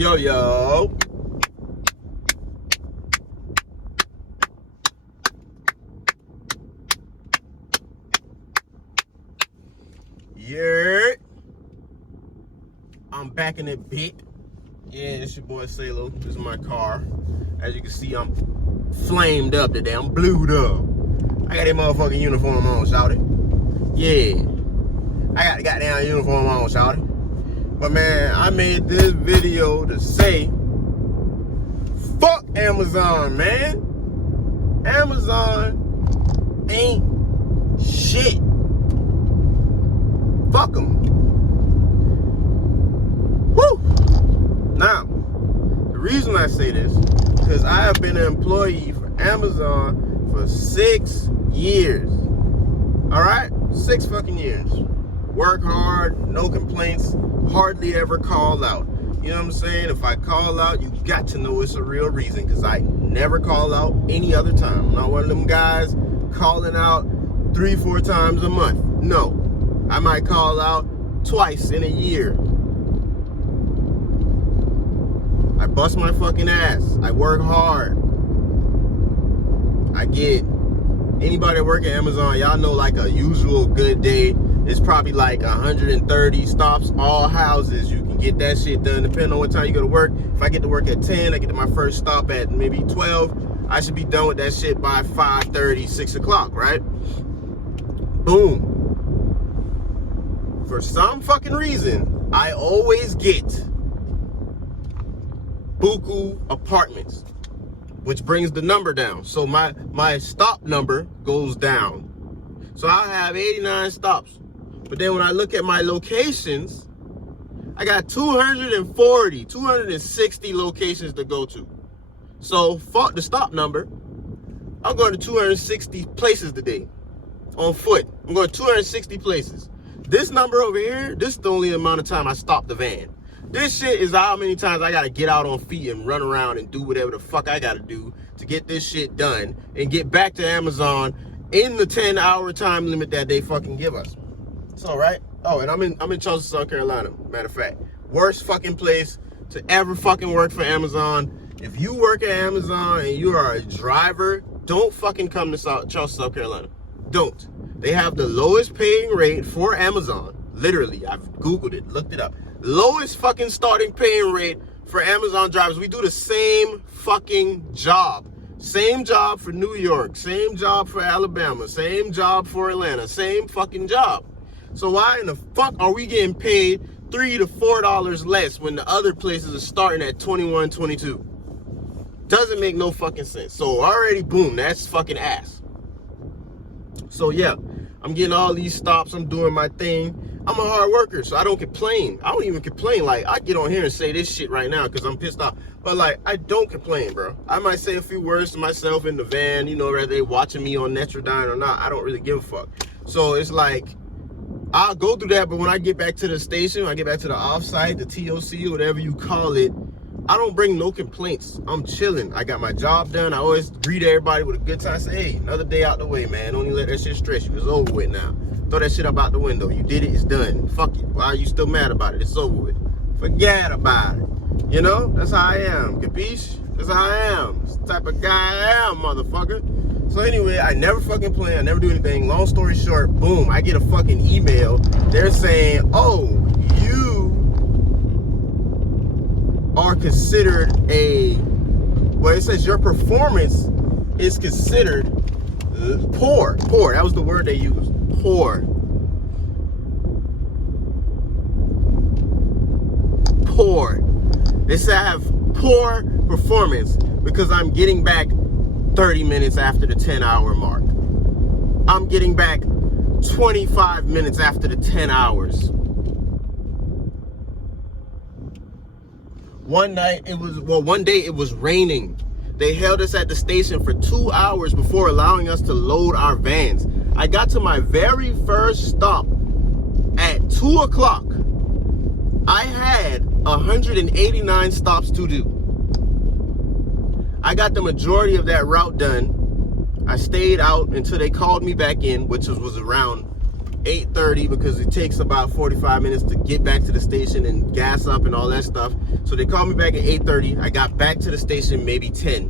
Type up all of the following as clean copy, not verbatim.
Yo, yo. Yeah. I'm back in it bit. Yeah, it's your boy Salo. This is my car. As you can see, I'm flamed up today. I'm blued up. I got that motherfucking uniform on, shawty. Yeah. I got the goddamn uniform on, shawty. But man, I made this video to say, fuck Amazon, man. Amazon ain't shit. Fuck them. Woo! Now, the reason I say this, because I have been an employee for Amazon for 6 years. All right? 6 fucking years. Work hard, no complaints, hardly ever call out. You know what I'm saying? If I call out, you got to know it's a real reason, because I never call out any other time. I'm not one of them guys calling out 3-4 times a month. No. I might call out twice in a year. I bust my fucking ass. I work hard. I get anybody that work at Amazon, y'all know like a usual good day is probably like 130 stops, all houses. You can get that shit done depending on what time you go to work. If I get to work at 10, I get to my first stop at maybe 12. I should be done with that shit by 5:30, 6 o'clock, right? Boom. For some fucking reason, I always get buku apartments, which brings the number down. So my stop number goes down. So I have 89 stops. But then when I look at my locations, I got 260 locations to go to. So fuck the stop number. I'm going to 260 places today on foot. I'm going to 260 places. This number over here, this is the only amount of time I stop the van. This shit is how many times I gotta get out on feet and run around and do whatever the fuck I gotta do to get this shit done and get back to Amazon in the 10-hour time limit that they fucking give us. So, right? Oh, and I'm in Charleston, South Carolina, matter of fact. Worst fucking place to ever fucking work for Amazon. If you work at Amazon and you are a driver, don't fucking come to Charleston, South Carolina. Don't. They have the lowest paying rate for Amazon. Literally, I've Googled it, looked it up. Lowest fucking starting paying rate for Amazon drivers. We do the same fucking job. Same job for New York, same job for Alabama, same job for Atlanta, same fucking job. So why in the fuck are we getting paid $3 to $4 less when the other places are starting at $21, $22? Doesn't make no fucking sense. So already, boom, that's fucking ass. So yeah, I'm getting all these stops. I'm doing my thing. I'm a hard worker, so I don't complain. I don't even complain. Like, I get on here and say this shit right now because I'm pissed off. But, like, I don't complain, bro. I might say a few words to myself in the van, you know, whether they watching me on Netrodyne or not. I don't really give a fuck. So, it's like, I'll go through that, but when I get back to the station, when I get back to the offsite, the TOC, whatever you call it, I don't bring no complaints. I'm chilling. I got my job done. I always greet everybody with a good time. Say, hey, another day out the way, man. Don't even let that shit stress you. It's over with now. Throw that shit up out the window. You did it. It's done. Fuck it. Why are you still mad about it? It's over with. Forget about it. You know? That's how I am. Capiche? That's how I am. That's the type of guy I am, motherfucker. So anyway, I never fucking play. I never do anything. Long story short, boom. I get a fucking email. They're saying, oh, you are considered well, it says your performance is considered poor. Poor. That was the word they used. Poor. Poor. They say I have poor performance because I'm getting back 30 minutes after the 10-hour mark. I'm getting back 25 minutes after the 10 hours. One day it was raining. They held us at the station for 2 hours before allowing us to load our vans. I got to my very first stop at 2 o'clock. I had 189 stops to do. I got the majority of that route done. I stayed out until they called me back in, which was around 8:30 because it takes about 45 minutes to get back to the station and gas up and all that stuff. So they called me back at 8:30. I got back to the station maybe 10.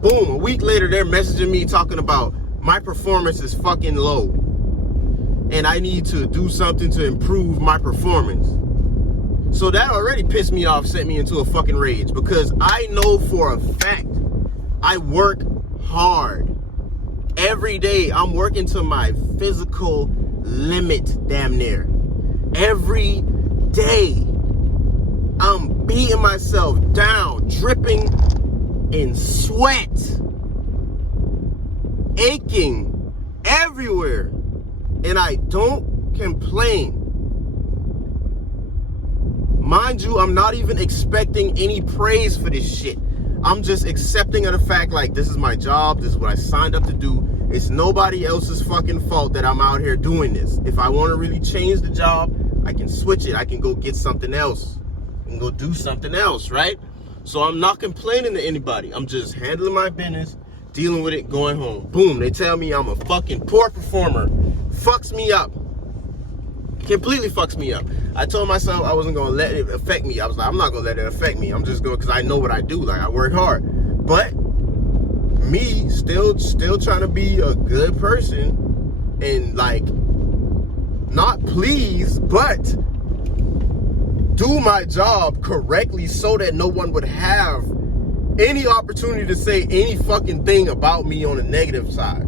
Boom, a week later, they're messaging me talking about my performance is fucking low and I need to do something to improve my performance. So that already pissed me off, sent me into a fucking rage, because I know for a fact I work hard. Every day I'm working to my physical limit, damn near. Every day I'm beating myself down, dripping in sweat, aching everywhere, and I don't complain. Mind you, I'm not even expecting any praise for this shit. I'm just accepting of the fact, like, this is my job, this is what I signed up to do. It's nobody else's fucking fault that I'm out here doing this. If I want to really change the job, I can switch it. I can go get something else and go do something else, right? So I'm not complaining to anybody. I'm just handling my business, dealing with it, going home. Boom, they tell me I'm a fucking poor performer. Fucks me up. Completely fucks me up. I told myself I wasn't gonna let it affect me. I was like, I'm not gonna let it affect me. I'm just going, because I know what I do. Like, I work hard. But me still trying to be a good person and, like, not please, but do my job correctly so that no one would have any opportunity to say any fucking thing about me on the negative side.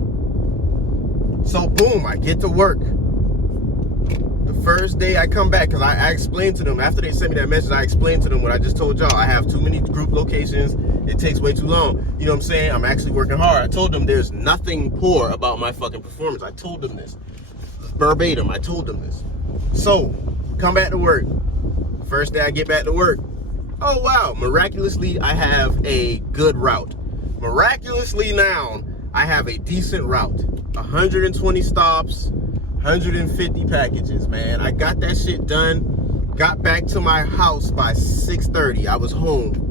So boom, I get to work. The first day I come back, because I explained to them, after they sent me that message, I explained to them what I just told y'all. I have too many group locations. It takes way too long. You know what I'm saying? I'm actually working hard. I told them there's nothing poor about my fucking performance. I told them this. Verbatim, I told them this. So, come back to work. First day I get back to work. Oh, wow. Miraculously, I have a good route. Miraculously now, I have a decent route. 120 stops, 150 packages, man. I got that shit done. Got back to my house by 6:30. I was home.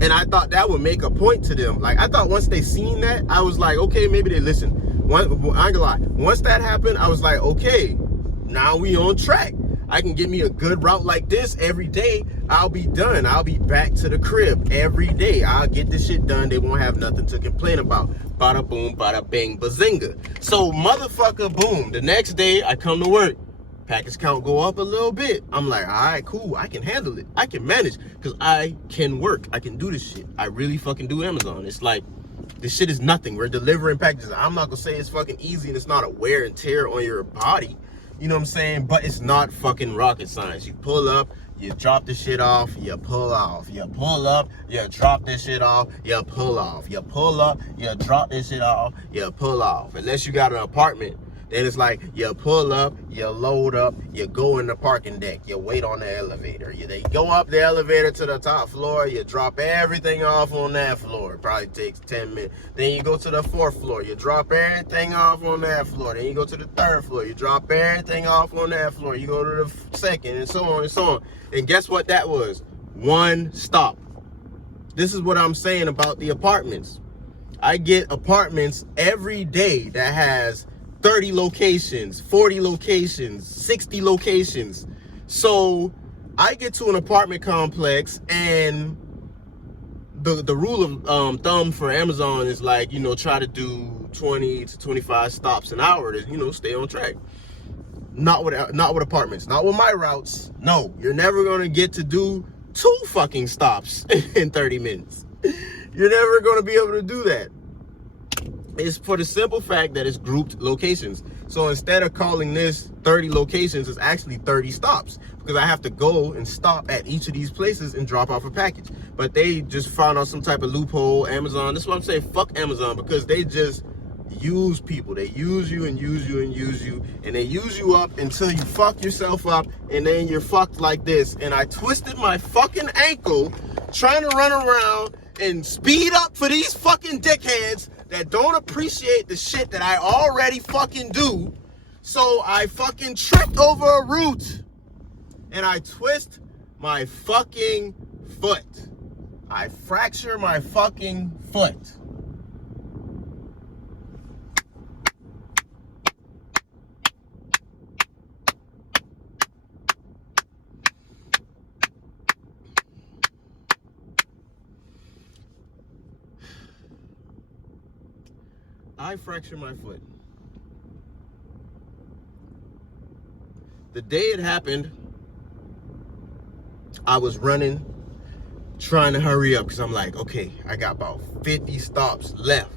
And I thought that would make a point to them. Like, I thought once they seen that, I was like, okay, maybe they listen. I ain't gonna lie. Once that happened, I was like, okay, now we on track. I can get me a good route like this every day. I'll be done. I'll be back to the crib every day. I'll get this shit done. They won't have nothing to complain about. Bada boom, bada bing, bazinga. So motherfucker, boom. The next day I come to work. Package count go up a little bit. I'm like, all right, cool. I can handle it. I can manage, because I can work. I can do this shit. I really fucking do Amazon. It's like, this shit is nothing. We're delivering packages. I'm not gonna say it's fucking easy and it's not a wear and tear on your body. You know what I'm saying? But it's not fucking rocket science. You pull up, you drop the shit off, you pull off. You pull up, you drop this shit off, you pull off. You pull up, you drop this shit off, you pull off. Unless you got an apartment, then it's like, you pull up, you load up, you go in the parking deck, you wait on the elevator. They go up the elevator to the top floor, you drop everything off on that floor. It probably takes 10 minutes. Then you go to the 4th floor, you drop everything off on that floor. Then you go to the 3rd floor, you drop everything off on that floor. You go to the 2nd, and so on and so on. And guess what that was? One stop. This is what I'm saying about the apartments. I get apartments every day that has 30 locations, 40 locations, 60 locations. So I get to an apartment complex, and the rule of thumb for Amazon is like, you know, try to do 20 to 25 stops an hour to, you know, stay on track. Not with apartments, not with my routes. No, you're never gonna get to do 2 fucking stops in 30 minutes. You're never gonna be able to do that. It's for the simple fact that it's grouped locations. So instead of calling this 30 locations, it's actually 30 stops, because I have to go and stop at each of these places and drop off a package. But they just found out some type of loophole. Amazon, that's what I'm saying, fuck Amazon, because they just use people. They use you and use you and use you, and they use you up until you fuck yourself up, and then you're fucked like this. And I twisted my fucking ankle trying to run around and speed up for these fucking dickheads that don't appreciate the shit that I already fucking do. So I fucking tripped over a root and I twist my fucking foot. I fracture my fucking foot. I fractured my foot. The day it happened, I was running, trying to hurry up because I'm like, okay, I got about 50 stops left.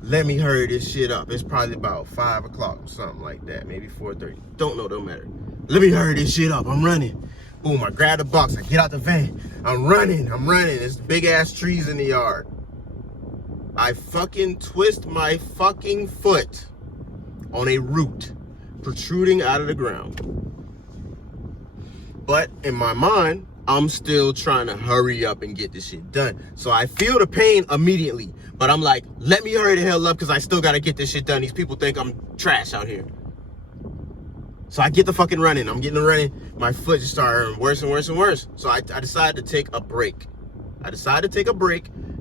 Let me hurry this shit up. It's probably about 5 o'clock or something like that, maybe 4:30. Don't know, don't matter. Let me hurry this shit up. I'm running. Boom, I grab the box, I get out the van. I'm running. There's big ass trees in the yard. I fucking twist my fucking foot on a root protruding out of the ground. But in my mind, I'm still trying to hurry up and get this shit done. So I feel the pain immediately, but I'm like, let me hurry the hell up because I still got to get this shit done. These people think I'm trash out here. So I get the fucking running. I'm getting the running. My foot just started hurting worse and worse and worse. So I decided to take a break.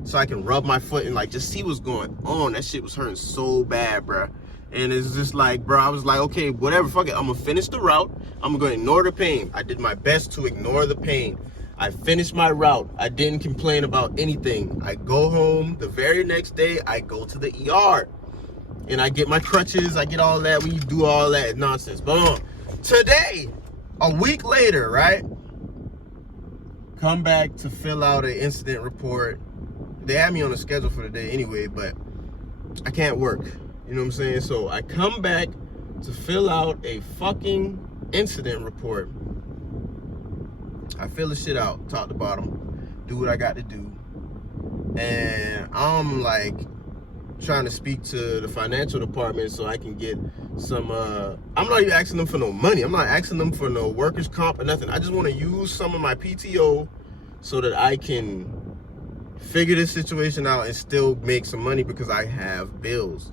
So I can rub my foot and like just see what's going on. That shit was hurting so bad, bruh. And it's just like, bro, I was like, okay, whatever, fuck it. I'm gonna finish the route. I'm gonna ignore the pain. I did my best to ignore the pain. I finished my route. I didn't complain about anything. I go home. The very next day, I go to the ER. And I get my crutches. I get all that. We do all that nonsense. Boom. Today, a week later, right? Come back to fill out an incident report. They had me on a schedule for the day anyway, but I can't work. You know what I'm saying? So I come back to fill out a fucking incident report. I fill the shit out, top to bottom, do what I got to do. And I'm like trying to speak to the financial department so I can get some, I'm not even asking them for no money. I'm not asking them for no workers' comp or nothing. I just want to use some of my PTO so that I can figure this situation out and still make some money because I have bills.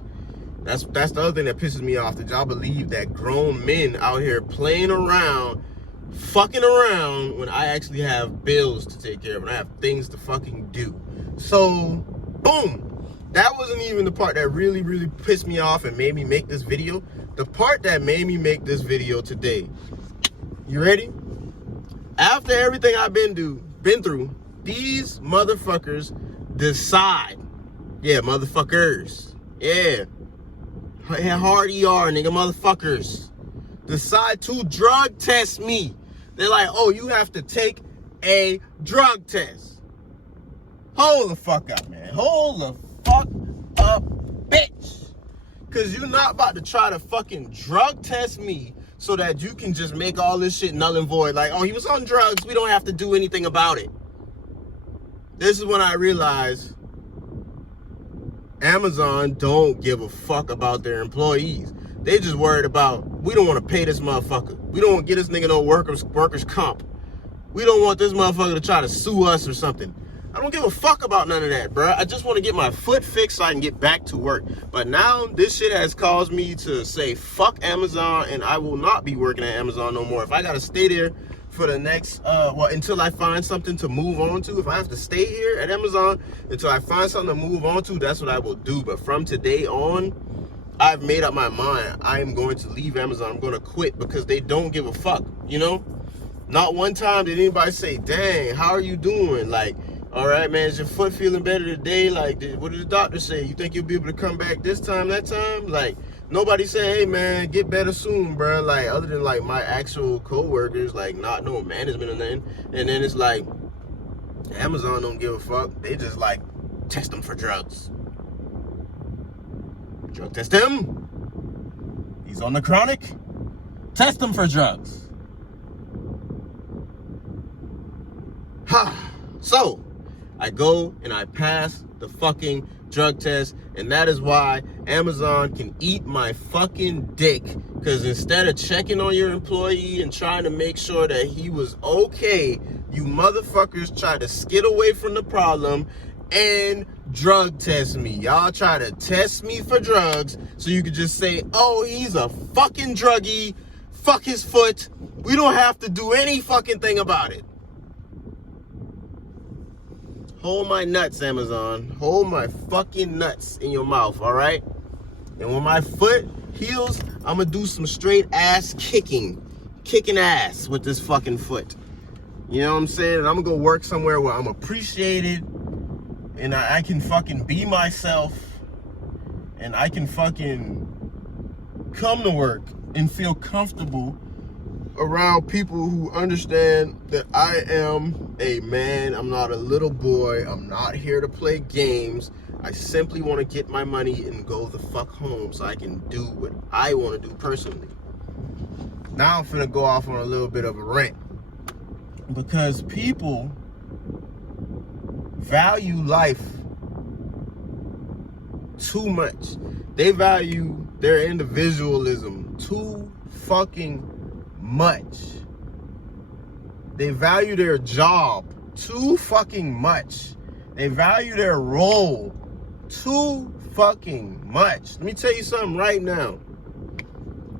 That's the other thing that pisses me off. Did y'all believe that grown men out here playing around, fucking around when I actually have bills to take care of and I have things to fucking do? So, boom. That wasn't even the part that really, really pissed me off and made me make this video. The part that made me make this video today. You ready? After everything I've been through, these motherfuckers decide. Yeah, motherfuckers. Yeah. Hard ER, nigga, motherfuckers. Decide to drug test me. They're like, oh, you have to take a drug test. Hold the fuck up, man. Hold the fuck up, bitch. Because you're not about to try to fucking drug test me so that you can just make all this shit null and void. Like, oh, he was on drugs. We don't have to do anything about it. This is when I realized Amazon don't give a fuck about their employees. They just worried about, we don't want to pay this motherfucker. We don't want to get this nigga no workers comp. We don't want this motherfucker to try to sue us or something. I don't give a fuck about none of that, bro. I just want to get my foot fixed so I can get back to work. But now this shit has caused me to say fuck Amazon, and I will not be working at Amazon no more. If I got to stay there for the next, until I find something to move on to. If I have to stay here at Amazon until I find something to move on to, that's what I will do. But from today on, I've made up my mind. I am going to leave Amazon. I'm going to quit because they don't give a fuck, you know? Not one time did anybody say, dang, how are you doing? Like, all right, man, is your foot feeling better today? Like, what did the doctor say? You think you'll be able to come back this time, that time? Like, nobody say, hey, man, get better soon, bro. Like, other than, like, my actual co-workers, like, not no management or nothing. And then it's like, Amazon don't give a fuck. They just, like, test them for drugs. Drug test him. He's on the chronic. Test him for drugs. Ha. So, I go and I pass the fucking drug test, and that is why Amazon can eat my fucking dick. Because instead of checking on your employee and trying to make sure that he was okay, you motherfuckers try to skid away from the problem and drug test me. Y'all try to test me for drugs so you could just say, oh, he's a fucking druggie, fuck his foot, we don't have to do any fucking thing about it. Hold my nuts, Amazon. Hold my fucking nuts in your mouth, all right? And when my foot heals, I'm gonna do some straight ass kicking ass with this fucking foot. You know what I'm saying? And I'm gonna go work somewhere where I'm appreciated and I can fucking be myself and I can fucking come to work and feel comfortable around people who understand that I am a man. I'm not a little boy. I'm not here to play games. I simply want to get my money and go the fuck home so I can do what I want to do personally. Now I'm finna go off on a little bit of a rant, because people value life too much. They value their individualism too fucking much. They value their job too fucking much. They value their role too fucking much. Let me tell you something right now.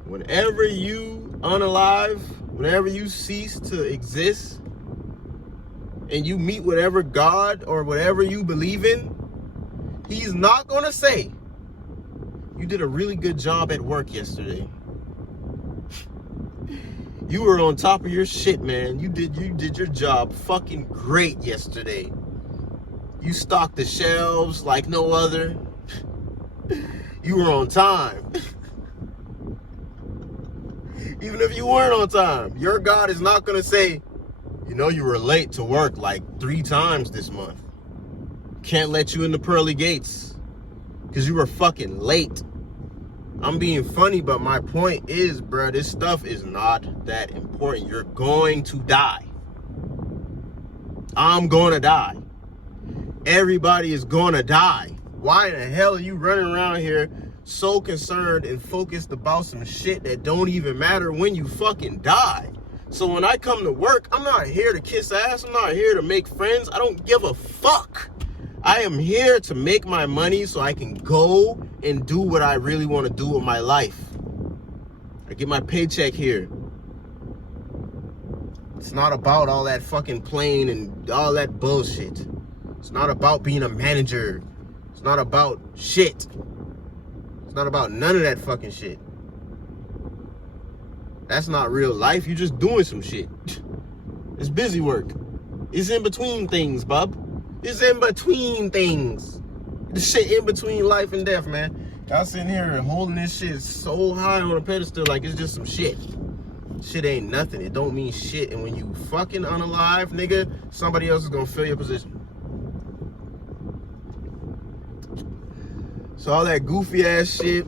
Whenever you unalive, whenever you cease to exist, and you meet whatever God or whatever you believe in, he's not gonna say, you did a really good job at work yesterday. You were on top of your shit, man. You did your job fucking great yesterday. You stocked the shelves like no other. You were on time. Even if you weren't on time, your God is not gonna say, you know, you were late to work like 3 times this month. Can't let you in the pearly gates because you were fucking late. I'm being funny, but my point is, bruh, this stuff is not that important. You're going to die. I'm gonna die. Everybody is gonna die. Why in the hell are you running around here so concerned and focused about some shit that don't even matter when you fucking die? So when I come to work, I'm not here to kiss ass. I'm not here to make friends. I don't give a fuck. I am here to make my money so I can go and do what I really want to do with my life. I get my paycheck here. It's not about all that fucking playing and all that bullshit. It's not about being a manager. It's not about shit. It's not about none of that fucking shit. That's not real life. You're just doing some shit. It's busy work. It's in between things, bub. It's in between things. The shit in between life and death, man. Y'all sitting here holding this shit so high on a pedestal like it's just some shit. Shit ain't nothing. It don't mean shit. And when you fucking unalive, nigga, somebody else is gonna fill your position. So all that goofy ass shit,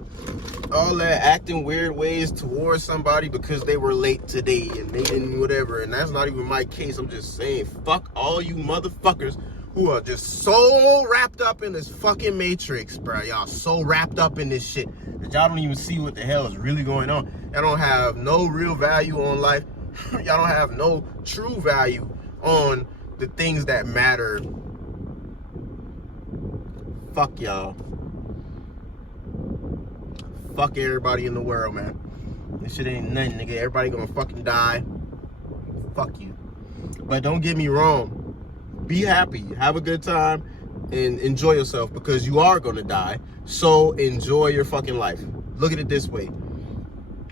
all that acting weird ways towards somebody because they were late today and they didn't whatever, and that's not even my case. I'm just saying, fuck all you motherfuckers who are just so wrapped up in this fucking matrix, bro. Y'all so wrapped up in this shit that y'all don't even see what the hell is really going on. Y'all don't have no real value on life. Y'all don't have no true value on the things that matter. Fuck y'all. Fuck everybody in the world, man. This shit ain't nothing, nigga. Everybody gonna fucking die. Fuck you. But don't get me wrong. Be happy. Have a good time. And enjoy yourself, because you are gonna die. So enjoy your fucking life. Look at it this way.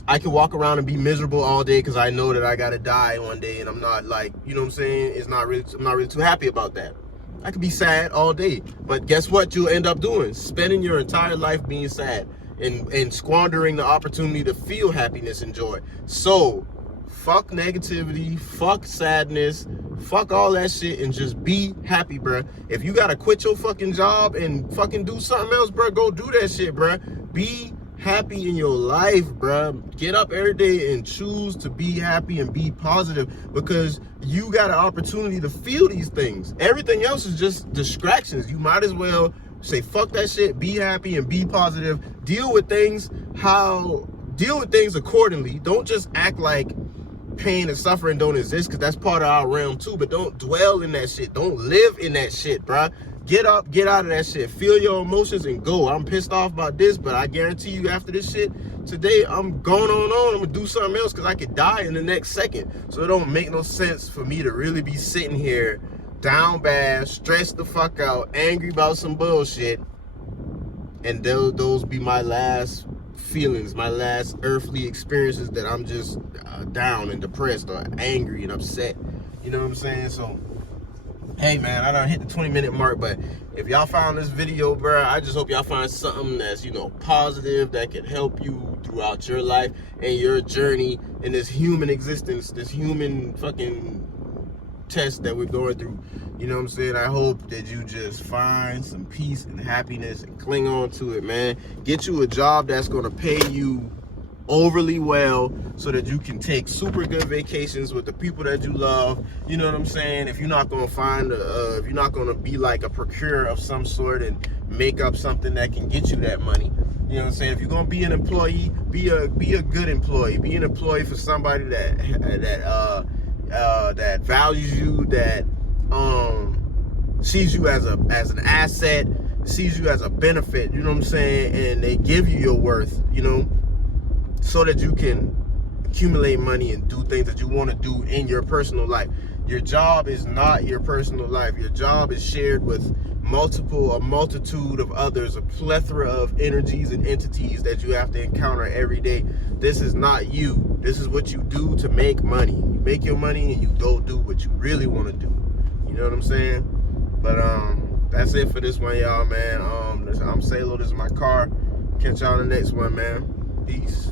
I can walk around and be miserable all day because I know that I gotta die one day, and I'm not like, you know what I'm saying? I'm not really too happy about that. I could be sad all day. But guess what you'll end up doing? Spending your entire life being sad. And squandering the opportunity to feel happiness and joy. So, fuck negativity, fuck sadness, fuck all that shit, and just be happy, bruh. If you gotta quit your fucking job and fucking do something else, bruh, go do that shit, bruh. Be happy in your life, bruh. Get up every day and choose to be happy and be positive, because you got an opportunity to feel these things. Everything else is just distractions. You might as well say fuck that shit, be happy and be positive. Deal with things accordingly. Don't just act like pain and suffering don't exist, because that's part of our realm too. But don't dwell in that shit. Don't live in that shit, bruh. Get up, get out of that shit. Feel your emotions and go. I'm pissed off about this, but I guarantee you after this shit today, I'm going on. I'm gonna do something else, because I could die in the next second. So it don't make no sense for me to really be sitting here down bad, stressed the fuck out, angry about some bullshit, and those be my last feelings, my last earthly experiences, that I'm just down and depressed or angry and upset. You know what I'm saying? So Hey man, I done hit the 20-minute mark, but if y'all found this video, bro, I just hope y'all find something that's, positive, that can help you throughout your life and your journey in this human existence, this human fucking test that we're going through. You know what I'm saying? I hope that you just find some peace and happiness and cling on to it, man. Get you a job that's gonna pay you overly well so that you can take super good vacations with the people that you love. You know what I'm saying? If you're not gonna if you're not gonna be like a procurer of some sort and make up something that can get you that money. You know what I'm saying? If you're gonna be an employee, be a good employee. Be an employee for somebody that values you, that sees you as an asset, sees you as a benefit. You know what I'm saying? And they give you your worth. So that you can accumulate money and do things that you want to do in your personal life. Your job is not your personal life. Your job is shared with a multitude of others, a plethora of energies and entities that you have to encounter every day. This is not you. This is what you do to make money. You make your money and you go do what you really want to do. You know what I'm saying? But that's it for this one, y'all, man. I'm Salo. This is my car. Catch y'all in the next one, man. Peace.